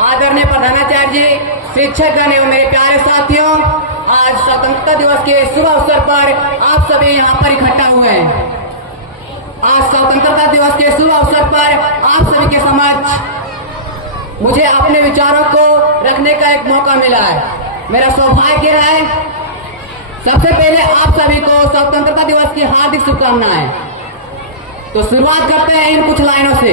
आदरणीय प्रधानाचार्य जी, शिक्षकगण एवं मेरे प्यारे साथियों, आज स्वतंत्रता दिवस के शुभ अवसर पर आप सभी यहाँ पर इकट्ठा हुए हैं। आज स्वतंत्रता दिवस के शुभ अवसर पर आप सभी के समक्ष मुझे अपने विचारों को रखने का एक मौका मिला है। मेरा सौभाग्य है सबसे पहले आप सभी को स्वतंत्रता दिवस की हार्दिक शुभकामनाएं। तो शुरुआत करते हैं इन कुछ लाइनों से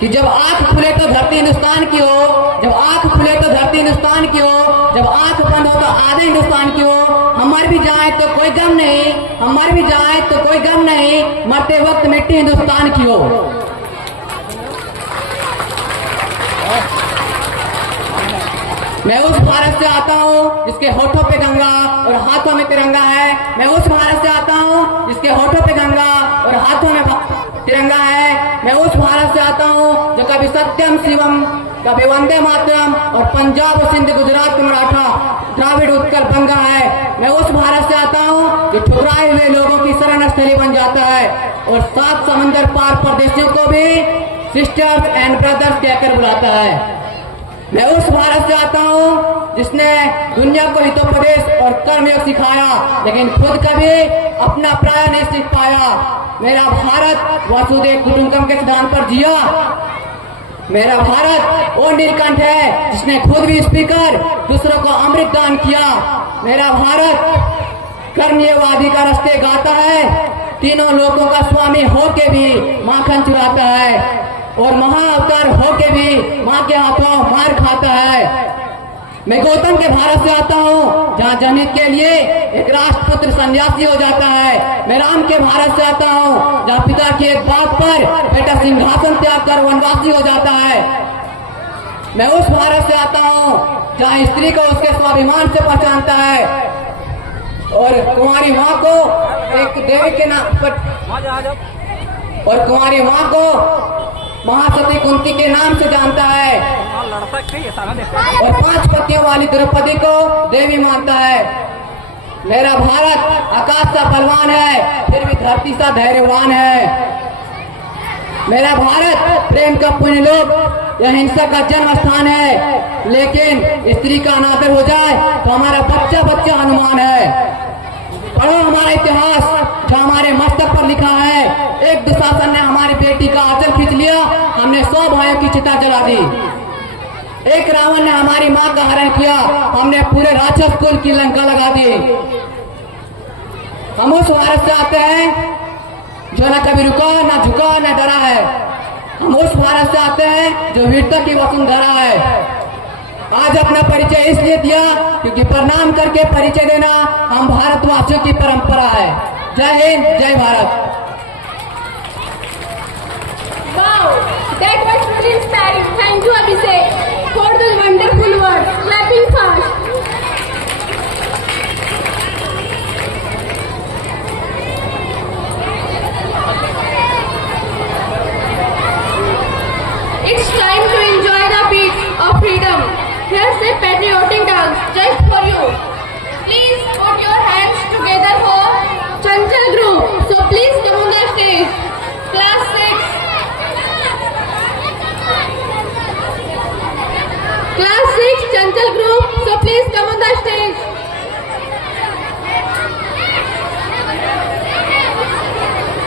कि जब आंख खुले तो धरती हिंदुस्तान की हो, जब आंख खुले तो धरती हिंदुस्तान की हो, जब आंख बंद हो तो आधे हिंदुस्तान की हो। हम मर भी जाए तो कोई गम नहीं, हम मर भी जाए तो कोई गम नहीं, मरते वक्त मिट्टी हिंदुस्तान की हो। मैं उस भारत से आता हूँ जिसके होठों पे गंगा और हाथों में तिरंगा है। मैं उस भारत से आता हूँ जिसके होठों पे गंगा और हाथों में तिरंगा है। मैं उस भारत से आता हूँ जो कभी सत्यम शिवम, कभी वंदे मातरम और पंजाब और सिंध, गुजरात, मराठा, द्राविड़, उत्कल, बंगा है। मैं उस भारत से आता हूँ जो ठुकराए हुए लोगों की शरण स्थली बन जाता है और 7 समंदर पार परदेशियों को भी सिस्टर्स एंड ब्रदर्स कहकर बुलाता है। मैं उस भारत से आता हूँ जिसने दुनिया को हितोपदेश और कर्मयोग सिखाया, लेकिन खुद कभी अपना प्राय नहीं सीख पाया। मेरा भारत वसुधैव कुटुंबकम के सिद्धांत पर जिया। मेरा भारत वो नीलकंठ है जिसने खुद भी स्पीकर दूसरों को अमृत दान किया। मेरा भारत कर्मयोगवादी का रास्ते गाता है, तीनों लोगों का स्वामी होके भी माखन चुराता है और महाअवतार होके भी माँ के हाथों मार खाता है। मैं गौतम के भारत से आता हूँ जहाँ जनहित के लिए एक राष्ट्रपुत्र सन्यासी हो जाता है। मैं राम के भारत से आता हूँ जहाँ पिता की एक बात पर बेटा सिंहासन त्याग कर वनवासी हो जाता है। मैं उस भारत से आता हूँ जहाँ स्त्री को उसके स्वाभिमान से पहचानता है और कुंवारी माँ को एक देवी के नाम पर और कुंवारी माँ को महासती कुंती के नाम से जानता है और 5 पतियों वाली द्रौपदी को देवी मानता है। मेरा भारत आकाश सा बलवान है, फिर भी धरती सा धैर्यवान है। मेरा भारत प्रेम का पुण्य लोक या हिंसा का जन्म स्थान है, लेकिन स्त्री का अनादर हो जाए तो हमारा बच्चा बच्चा हनुमान है। पढ़ो हमारा इतिहास जो हमारे मस्तक पर लिखा है। एक दुशासन ने हमारी बेटी का आंचल खींच लिया, हमने 100 भाइयों की चिता जला दी। एक रावण ने हमारी मां का हरण किया, हमने पूरे राक्षस कुल की लंका लगा दी। हम उस भारत से आते हैं जो न कभी रुका, न झुका, न डरा है। हम उस भारत से आते हैं जो वीरता की वसुंधरा है। आज अपना परिचय इसलिए दिया क्योंकि प्रणाम करके परिचय देना हम भारतवासियों की परंपरा है। जय हिंद, जय Bharat. Wow, that was really inspiring. Thank you, Abhishek, for those wonderful words. Clapping fast. It's time to enjoy the beat of freedom. Here's a patriotic dance just for you.